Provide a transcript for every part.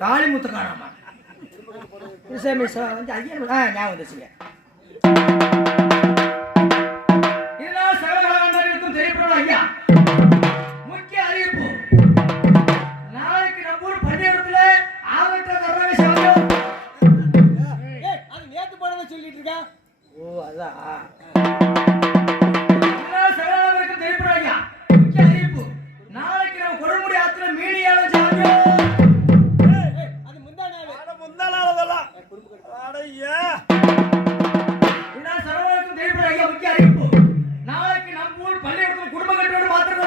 காளிமுத்து காணாமா கிருஷ்ணமி வந்து ஐயா ஞாபகம் வந்துச்சுங்க. இதெல்லாம் சகலகலாண்டருக்கும் தெரியப்படும் ஐயா. முக்கிய அறிவிப்பு, நாளைக்கு நம்ம ஊர் பள்ளியிடத்துல ஆவட்ட தர்றாங்க சாமியம். அது நேத்து போனதை சொல்லிட்டு இருக்கா. ஓ அதான் சகலகலாண்டருக்கும் தெரியப்படும் ஐயா. முக்கிய அறிவிப்பு, நாளைக்கு நம்ம கொடுமுடி ஆத்துல மீடியால சாமியம். நாளைக்கு நம்ம ஊர் பள்ளியிடத்துல குடும்ப கட்டோடு மாத்திரம்.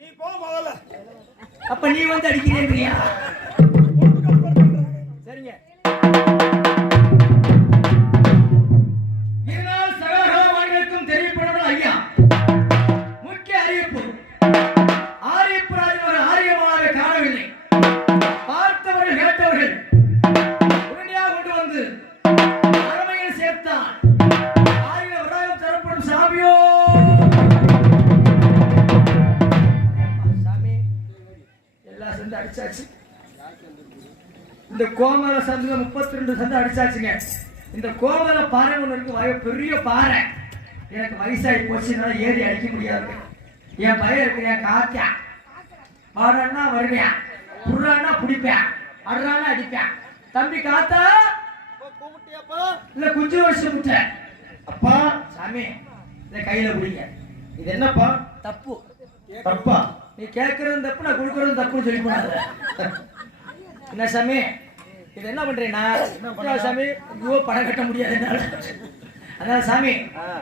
நீ போக முதல்ல. அப்ப நீ வந்து அடிக்கிறீங்க. சரிங்க. இதனால் சகலகலாண்டருக்கும் தெரியப்படும் ஐயா. முக்கிய அறிவிப்பு, ஆரியப்புராஜன் ஒரு ஆரியமானவை காணவில்லை. பார்த்தவர்கள் கேட்டவர்கள் உடனடியாக கொண்டு வந்து அரமையில் சேர்த்தான். ஆயிரம் வராகம் தரப்படும் சாமியோ. சாமி எல்லாம் சந்து அடிச்சாச்சு. இந்த கோமல சந்துல 32 சந்து அடிச்சாச்சுங்க. இந்த கோமல பாறை ஒன்று இருக்கு, பெரிய பாறை. எனக்கு வயசாகி போச்சுனால ஏறி அடிக்க முடியாது. என் பையன் இருக்கிறேன் காத்தியா பாடன்னா வருவேன், புறான்னா பிடிப்பேன், அடுறான்னா அடிப்பேன். தம்பி காத்தா இல்ல குஞ்சு வருஷம் முட்டை அப்பா. சாமி இதை கையில பிடிங்க. இது என்னப்பா? தப்பு. தப்பா? நீ கேட்கறது தப்பு, நான் கொடுக்கறது தப்புன்னு சொல்லி போனாங்க. என்ன சாமி இது என்ன பண்றீங்கன்னா சாமி ஐயோ படம் கட்ட முடியாது என்னால. அதான் சாமி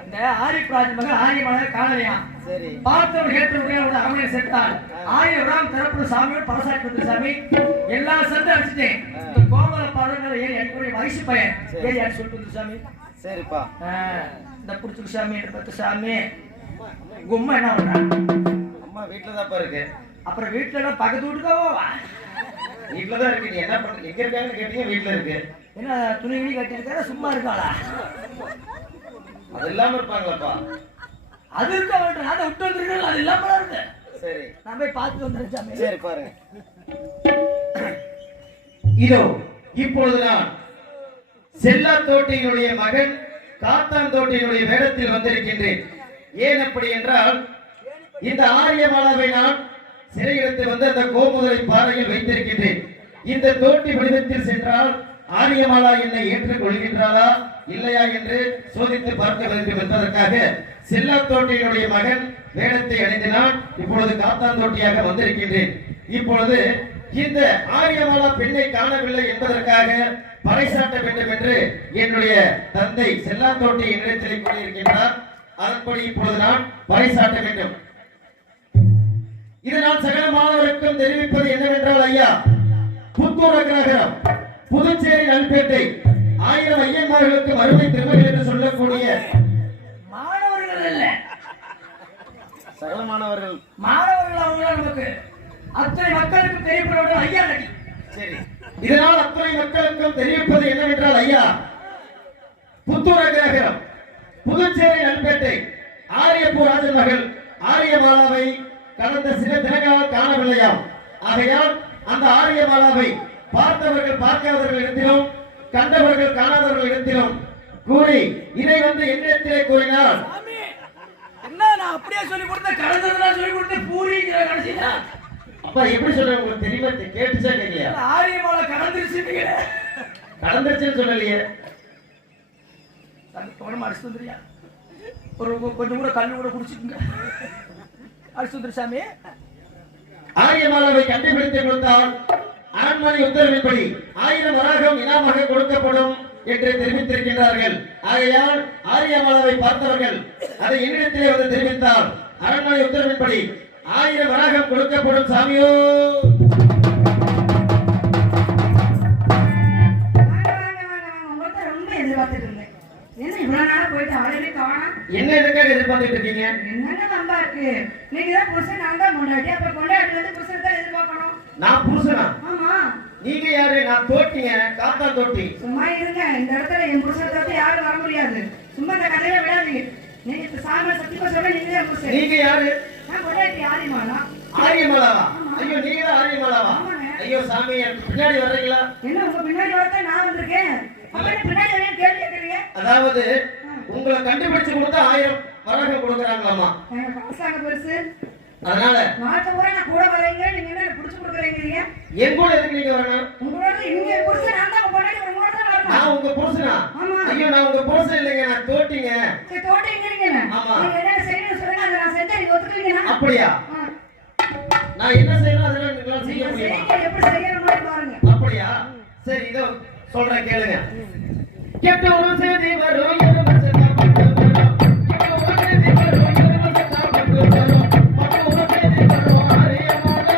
இந்த ஆரியப்புராஜன் மகன் ஆரியமான காணலையா. சரி. பார்த்தவர் கேட்டவர்கள் அரமனை சேர்த்தால் 1000 ரூபாய் தரப்படும் சாமியோட பரசாட்டி வந்து சாமி எல்லா சந்து அடிச்சுட்டேன். இந்த கோமல பாடங்களை ஏறி அடிக்கூடிய வயசு பையன் ஏறி அடி சொல்லிட்டு வந்து சாமி. சரிப்பா. இந்த புடிச்சு சாமி பத்து சாமி உம்மா என்ன பண்றாங்க? அம்மா வீட்டுல தான் இருக்கு. அப்புறம் வீட்டுல எல்லாம் பக்கத்து வீட்டுக்காவா? வீட்டுலதான் இருக்கு. நீ என்ன பண்ற? எங்க இருக்காங்கன்னு கேட்டீங்க. வீட்டுல இருக்கு. என்ன துணி கிணி கட்டி இருக்காரா சும்மா இருக்காளா? அது இல்லாம இருப்பாங்களப்பா. அது இருக்க மாட்டேன். அதை விட்டு வந்துருக்கல, அது இல்லாம இருக்கு. சரி நான் போய் பார்த்து வந்துடுறேன் சாமி. சரி பாருங்க. இதோ இப்பொழுது நான் செல்லா தோட்டியினுடைய மகன் காத்தான் தோட்டியினுடைய வேடத்தில் வந்திருக்கின்றேன். ஏன் அப்படி என்றால் இந்த ஆரியமாலாவை நான் சிறையிடத்து வந்து அந்த கோமுதலை பாறையில் வைத்திருக்கின்றேன். இந்த தோட்டி வடிவத்தில் சென்றால் ஆரியமாலா என்னை ஏற்றுக் கொள்கின்றாளா இல்லையா என்று சோதித்து பார்க்க வேண்டும் என்பதற்காக செல்லா தோட்டியினுடைய மகன் வேடத்தை அணிந்து நான் இப்பொழுது காத்தான் தோட்டியாக வந்திருக்கின்றேன். இப்பொழுது இந்த ஆரியமாலா பெண்ணை காணவில்லை என்பதற்காக பறைசாட்ட வேண்டும் என்று என்னுடைய தந்தை செல்லா தோட்டி என்னிடத்தில் கூறியிருக்கின்றார். அதன்படி இப்பொழுது நான் பறைசாட்ட வேண்டும். இதனால் சகல மாணவருக்கும் தெரிவிப்பது என்னவென்றால் ஐயா, புத்தூர் அக்ரஹாரம் புதுச்சேரி நல்பேட்டை 1000 ஐயன்மார்களுக்கு அருமை திருமகள் என்று சொல்லக்கூடிய மாணவர்கள் அல்ல, சகல மாணவர்கள். மாணவர்கள் அவங்க நமக்கு அத்தனை மக்களுக்கு தெரியப்படுவது ஐயா நடி. சரி. இதனால் அத்தனை மக்களுக்கும் தெரிவிப்பது என்னவென்றால் ஐயா, புத்தூர் அக்ரஹாரம் புதுச்சேரி நல்பேட்டை ஆரியப்பூ ராஜன் மகள் ஆரியமாலாவை கடந்த சில தினங்களாக காணவில்லையாம். ஆகையால் அந்த ஆரியமாலாவை பார்த்தவர்கள் பார்க்காதவர்கள் இடத்திலும் கண்டவர்கள் காணாதவர்கள் இடத்திலும் கூறி இதை வந்து என்னிடத்திலே கூறினார். என்ன நான் அப்படியே சொல்லி கொடுத்த கடந்ததெல்லாம் சொல்லி கொடுத்த பூரிங்கிற கடைசியா அப்பா எப்படி சொல்றேன் உங்களுக்கு தெரியுமா? கேட்டுச்சா கேட்கலையா? ஆரியமாலா கடந்துருச்சு. கடந்துருச்சுன்னு சொல்லலையே. தோணமா அடிச்சு வந்துறியா? ஒரு கொஞ்சம் கூட கல்லு கூட குடிச்சுக்குங்க. அடிச்சு வந்துரு சாமி. ஆரியமாலாவை கண்டுபிடித்து கொடுத்தால் அரண்மனை உத்தரவின்படி 1000 வராகம் இனாமாக கொடுக்கப்படும் என்று தெரிவித்திருக்கின்றார்கள். ஆகையால் ஆரியமாலாவை பார்த்தவர்கள் அதை என்னிடத்திலே வந்து தெரிவித்தால் அரண்மனை உத்தரவின்படி 1000 வராகம் கொடுக்கப்படும் சாமியோ. ரொம்ப எதிர்பார்த்துட்டு இருந்தேன். என்ன இவ்வளவு நாளா போயிட்டு அவளையே காணோம். என்ன எதுக்காக எதிர்பார்த்துட்டு இருக்கீங்க? என்னங்க நம்பா இருக்கு. நீங்க தான் புருஷன், நான் தான் பொண்டாட்டி. அப்ப பொண்டாட்டி வந்து புருஷன் தான் எதிர்பார்க்கணும். நான் புருஷனா? ஆமா. நீங்க யாரு? நான் தோட்டிங்க, காத்தான் தோட்டி. சும்மா இருங்க. இந்த இடத்துல என் புருஷனை தவிர யாரும் வர முடியாது. சும்மா இந்த கதையில விடாதீங்க. நீங்க சாமி சத்தியமா சொல்ல நீங்க தான் புருஷன். நீங்க யாரு? நான் பொண்டாட்டி ஆரியமாலா. ஆரியமாலாவா? ஐயோ நீங்க தான் ஆரியமாலாவா? ஐயோ சாமி எனக்கு பின்னாடி வர்றீங்களா? என்ன உங்க பின்னாடி வரதான் நான் வந்திருக்கேன். அப்ப பின்னாடி வரேன் கேள்வி கேக்குறீங்க. அதாவது உங்களை கண்டுபிடிச்சு கொடுத்தா 1000 வரகம் கொடுக்குறாங்களாமா. காசாங்க பெருசு. அதனால மாத்த முறை நான் கூட வரீங்க, நீங்க என்ன புடிச்சு கொடுக்குறீங்க? என் கூட எதுக்கு நீங்க வரணும்? உங்களோட இங்க புருஷன் நான் தான் போறேன், ஒரு மூணு தான் வரணும். நான் உங்க புருஷனா? ஆமா. ஐயோ நான் உங்க புருஷன் இல்லைங்க, நான் தோட்டிங்க. சரி தோட்டிங்கறீங்க. ஆமா. நீங்க என்ன செய்யணும் சொல்லுங்க, அதை நான் செஞ்சா நீங்க ஒத்துக்குவீங்களா? அப்படியா? நான் என்ன செய்யணும் அதெல்லாம் நீங்களால செய்ய முடியுமா? எப்படி செய்யணும்னு பாருங்க. அப்படியா? சரி இதோ சொல்றேன் கேளுங்க. கெட்ட ஒரு செய்தி வரும் எருமசை தாப்பட்டு வரும். கெட்ட ஒரு செய்தி வரும் எருமசை தாப்பட்டு வரும். பட்டு ஒரு செய்தி வரும் ஆரியமான.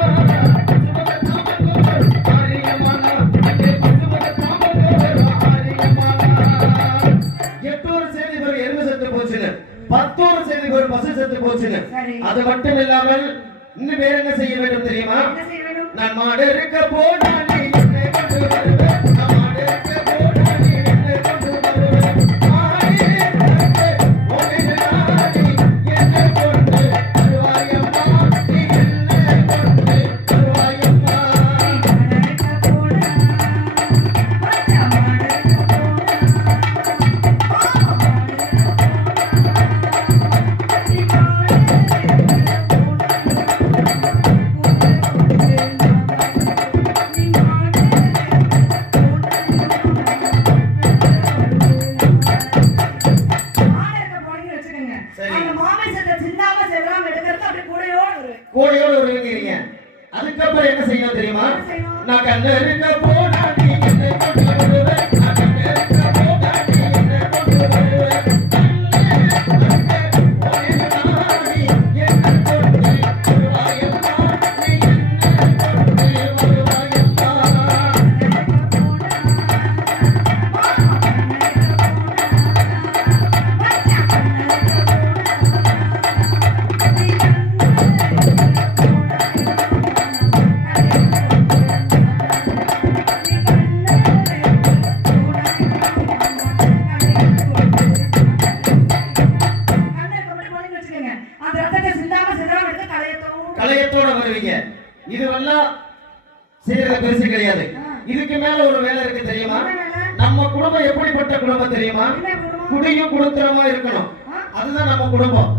சுமத தாப்பட்டு வரும் ஆரியமான. அங்கே சுமத தாப்பட்டு வரும் ஆரியமான. எட்டு ஒரு செய்தி வரும் எருமை செத்து போச்சுன்னு. 10 ஒரு செய்தி வரும் பசு செத்து போச்சுன்னு. அது மட்டும் இல்லாமல் இன்னும் வேற என்ன செய்ய வேண்டும் தெரியுமா? நான் மாடு இருக்க போனா நீ என்னை கொண்டு வருவேன். நான் மாடு இருக்க போனா நீ என்னை கொண்டு வருவேன். மாடி இருக்க ஓடிடு நாடி என்னை கொண்டு வருவாயம்மா. நீ என்னை கொண்டு வருவாயம்மா. கோடையோடு வருவீங்க. அதுக்கப்புறம் என்ன செய்யணும் தெரியுமா? நான் கண்ணு இருக்க போனா நீ என்னை கொண்டு வருவேன். நான் கண்ணு இருக்க போனா நீ என்னை கொண்டு வருவேன். ஓடிடு நாடி என்னை கொண்டு வருவாயம்மா. நீ என்னை கொண்டு வருவாயம்மா. கலையத்தோட வருவீங்க. இதுவெல்லாம் செய்யறது பெருசு கிடையாது. இதுக்கு மேல ஒரு வேலை இருக்கு தெரியுமா? நம்ம குடும்பம் எப்படிப்பட்ட குடும்பம் தெரியுமா? குடியும் குடுத்தரமா இருக்கணும். அதுதான் நம்ம குடும்பம்.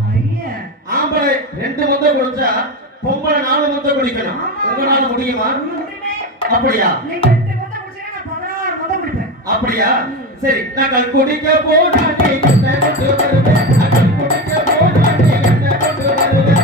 ஆம்பளை 2 மொத்த குடிச்சா பொம்பளை 4 மொத்த குடிக்கணும். உங்களால முடியுமா? அப்படியா? அப்படியா? சரி நான் குடிக்க போனா நீ என்னை கொண்டு வருவேன். நான் குடிக்க போனா நீ என்னை கொண்டு வருவேன்.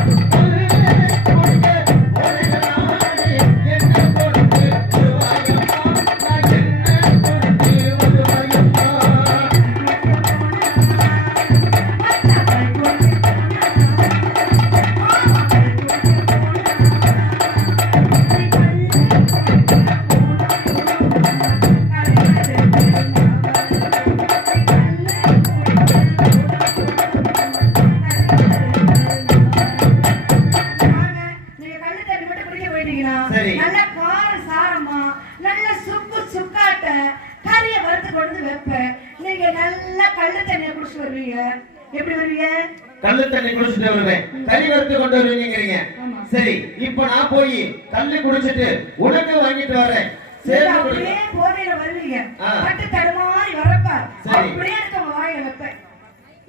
கல்லு தண்ணி குடிச்சிட்டு வருவேன். கறி வறுத்து கொண்டு வருவீங்கிறீங்க. சரி இப்ப நான் போய் கல்லு குடிச்சிட்டு உனக்கு வாங்கிட்டு வரேன். அப்படியே போதையில வருவீங்க. பட்டு தடுமாறி வரப்ப அப்படியே எடுத்து வாயில வைப்பேன்.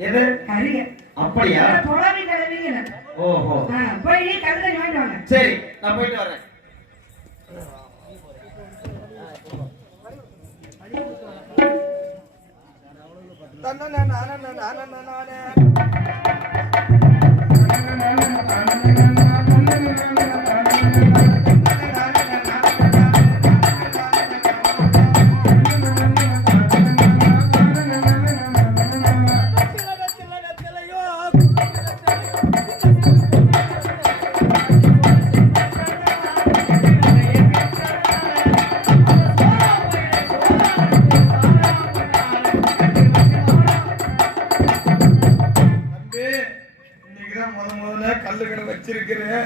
எது? கறிய. அப்படியா? தொலைவி கழுவீங்க. ஓஹோ. போய் கல்லு தண்ணி வாங்கிட்டு வாங்க. சரி நான் போயிட்டு வரேன்.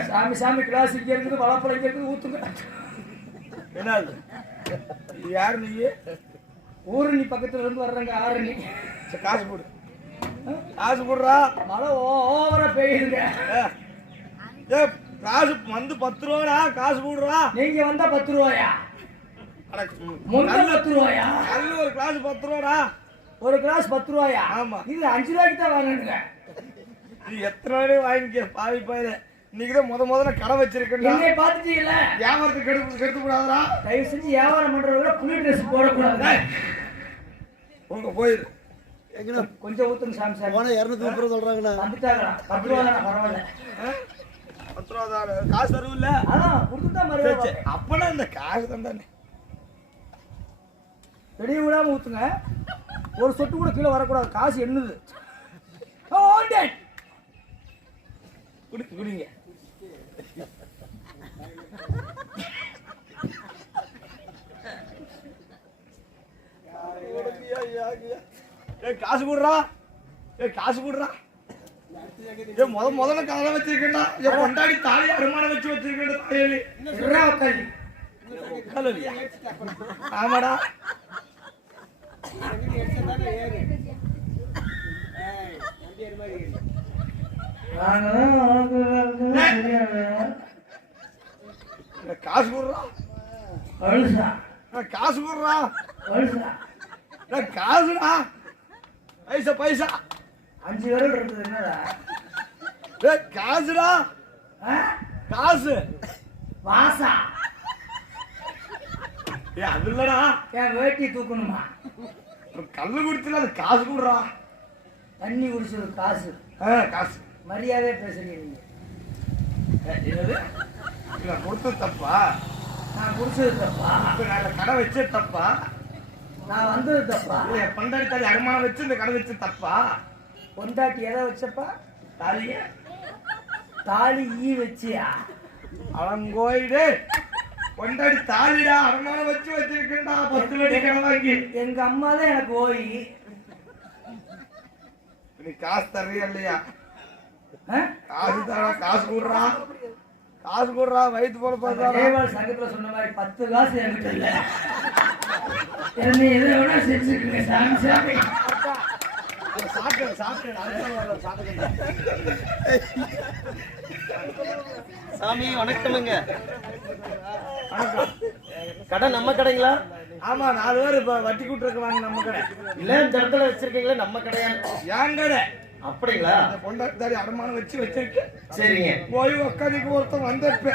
சாமி சாமி கிளாஸ் இங்க இருக்குது, வளப்பழம் இங்க இருக்குது, ஊத்துங்க. என்னது யாரு நீ? ஊரணி பக்கத்துல இருந்து வர்றங்க ஆரணி. காசு போடு, காசு போடுறா. மழை ஓவரா பெய்யுதுங்க. காசு வந்து 10 ரூபாடா, காசு போடுறா. நீங்க வந்தா 10 ரூபாயா? முன்ன 10 ரூபாயா? கல்லு ஒரு கிளாஸ் 10 ரூபாடா. ஒரு கிளாஸ் 10 ரூபாயா? ஆமா. இது 5 ரூபாய்க்கு தான் வாங்கணுங்க. நீ எத்தனை நாளே வாங்கிக்க பாவி பாயில. இன்னைக்கு தான் முதல்ல கடை வச்சிருக்கேன்டா. என்னை பாத்துட்டீங்களா? வியாபாரத்துக்கு கெடுத்து கூடாதுடா. தயவு செஞ்சு வியாபாரம் பண்றவங்க புது ட்ரெஸ் போடக்கூடாது. உங்க போயிரு. கொஞ்சம் ஊத்துங்க சாமி சார். போனா 230 சொல்றாங்கண்ணா. வந்துட்டாங்களா? 10 ரூபா தானே, பரவாயில்ல. 10 ரூபா தான் காசு தருவில்ல? அதான் கொடுத்துட்டா மறுபடியும். சரி, அப்பனா இந்த காசு தானே. வெளியே விடாம ஊத்துங்க. ஒரு சொட்டு கூட கீழே வரக்கூடாது. காசு என்னது? குடிங்க. காசு போடுறா. காசு போடுறா. முதல்ல காலை வச்சிருக்கேன்டா. கொண்டாடி தாலி அருமானம் வச்சு வச்சிருக்கேன். தாலி ஆமாடா. காசு போடுறா. காசு போடுறா. காசுடா. பைசா 5 விரல் இருக்குது. என்னடா காசுடா. காசு வாசா? அது இல்லடா. என் வேட்டி தூக்கணுமா? கல்லு குடிச்சுல அது காசு கூடுறா. தண்ணி குடிச்சது காசு. காசு மரியாதையா பேசுறீங்க நீங்க. என்னது? கொடுத்தது தப்பா? நான் குடிச்சது தப்பா? கடை வச்சே தப்பா? நான் வந்தது தப்பா? பண்டாடி தாலி அருமானம் வச்சு இந்த கடை வச்சு தப்பா? பொண்டாட்டி எதை வச்சப்பா? தாலிய தாலி ஈ வச்சியா? அவங்கோயிடு பொண்டாடி தாலிடா அருமானம் வச்சு வச்சிருக்கா. 10 லட்சம் கடை வாங்கி. எங்க அம்மா தான் எனக்கு ஓய். நீ காசு தர்றியா இல்லையா? காசு தர. காசு கூடுறா. காசு கூடுறா. வயிற்று போல பார்த்தா சங்கத்துல சொன்ன மாதிரி 10 காசு என்கிட்ட இல்ல. என்ன எதை விட செஞ்சுருக்கீங்க சாமி சாமி. சாமி வணக்கமுங்க. கடை நம்ம கடைங்களா? ஆமா, 4 பேர் இப்ப வட்டி கூட்டுருக்குறாங்க நம்ம கடை. இல்ல இந்த இடத்துல வச்சிருக்கீங்களா நம்ம கடையா? என் கடை. அப்படிங்களா? பொண்டாட்டி தாலி அடமானம் வச்சு வச்சிருக்கேன். சரிங்க. போய் உக்காந்துக்கு ஒருத்தன் வந்தப்ப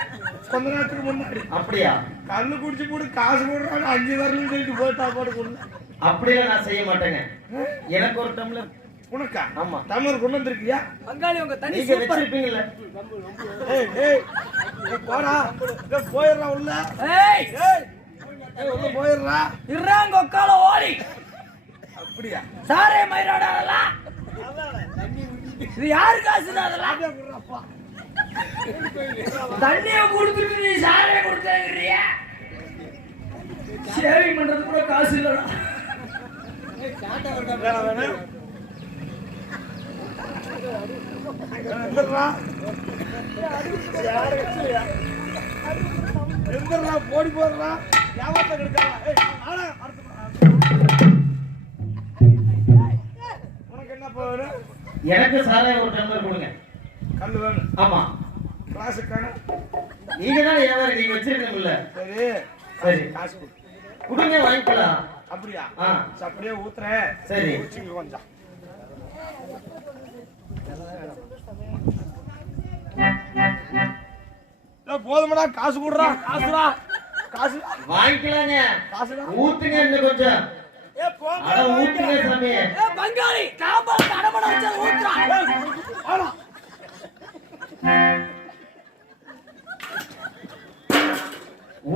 கொஞ்ச நேரத்துக்கு முன்னாடி. அப்படியா? கல்லு குடிச்சு போட்டு காசு போடுறாங்க. 5 வரலன்னு சொல்லிட்டு போட்டா போட்டு கொடுங்க. அப்படியெல்லாம் நான் செய்ய மாட்டேங்க. எனக்கு ஒரு டம்ளர். உனக்கா? ஆமா. டம்ளர் கொண்டு வந்திருக்கியா? பங்காளி உங்க தண்ணி நீங்க வச்சிருப்பீங்கல்ல. போடா. போயிடுறா உள்ள. உள்ள போயிடுறா. இறாங்க உக்கால ஓடி. அப்படியா? சாரே மயிராடா. இது யாரு காசு? அதெல்லாம் தண்ணிய கொடுத்துட்டு நீ சாரே கொடுத்தறிய. சேவிங் பண்றது கூட காசு இல்லடா. போடி போடுறா. உனக்கு என்ன போகணும்? எனக்கு சாரே ஒரு டம்ளர் கொடுங்க. கல்லு வேணும். ஆமா. கிளாஸுக்கான நீங்க தான் வியாபாரி. நீங்க வச்சிருக்கீங்கல்ல. சரி சரி. காசு கொடுங்க, வாங்கிக்கலாம். அப்படியா? அப்படியே ஊத்துறேன். சரி. கொஞ்சம் போதுமடா. காசு கூடுறா. காசுடா. காசு வாங்கிக்கலாங்க. காசுடா. ஊத்துங்க இன்னும் கொஞ்சம். அட ஊத்துங்க சாமி. பங்காளி காபால அடமட வச்சா ஊத்துறா.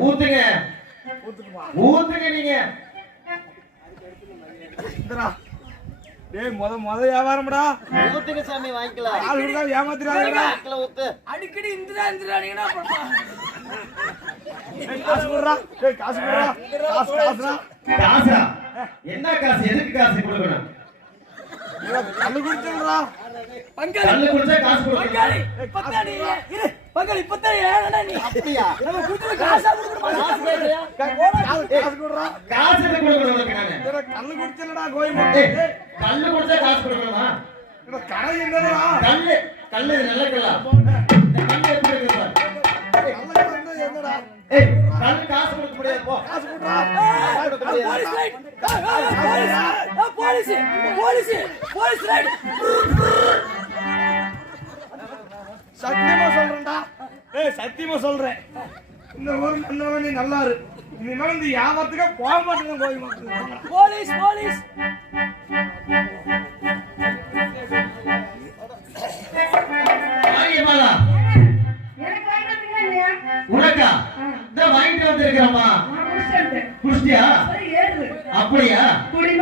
ஊத்துங்க. ஊத்துங்க நீங்க. டேய் முத வியாபாரம்டா. ஊத்துங்க சாமி, வாங்கிக்கலாம். ஆளுடா ஏமாத்திராதடா. ஊத்து. அடிக்கடி இந்திரானீங்கன்னா காசு போடுறா. டேய் காசு போடுறா. காசுடா. காசா? என்ன காசு? எதுக்கு காசு கொடுக்கணும்? கல்லு குடிச்சுடா. பங்காளி கல்லு குடிச்சா காசு கொடுக்கணும். பங்காளி பத்தாடி இரு. பங்காளி பத்தாடி ஏடா நீ? அப்படியா? நம்ம குடுத்து காசா கொடுக்கணும். காசு கேக்குறியா? காசு கொடுறா. காசு எதுக்கு கொடுக்கணும் உனக்கு நானு? கல்லு குடிச்சலடா கோயிமா. கல்லு குடிச்சா காசு கொடுக்கணுமா? கடை என்னடா? கல்லு இது நல்ல கல்லா. இந்த கல்லு எப்படி இருக்கு பாரு. நல்லது வந்து என்னடா ஏய் கண்ணு காசு கொடுக்க முடியாது போ காசு குடுறா கொடுக்க முடியாது சத்தியமா சொல்றேன்டா சத்தியமா சொல்றேன் இந்த ஊர் மண்ணோட நீ நல்லா இரு இனிமேல் இந்த வியாபாரத்துக்கே போக மாட்டேங்க போய் போலீஸ் வாங்கியமாலா எனக்கு வாங்கிட்டீங்களா இல்லையா? உனக்கா இந்த வாங்கிட்டு வந்திருக்கிறம்மா நான் குடிச்சிட்டேன். குடிச்சியா சரி, ஏறு. அப்படியா குடி.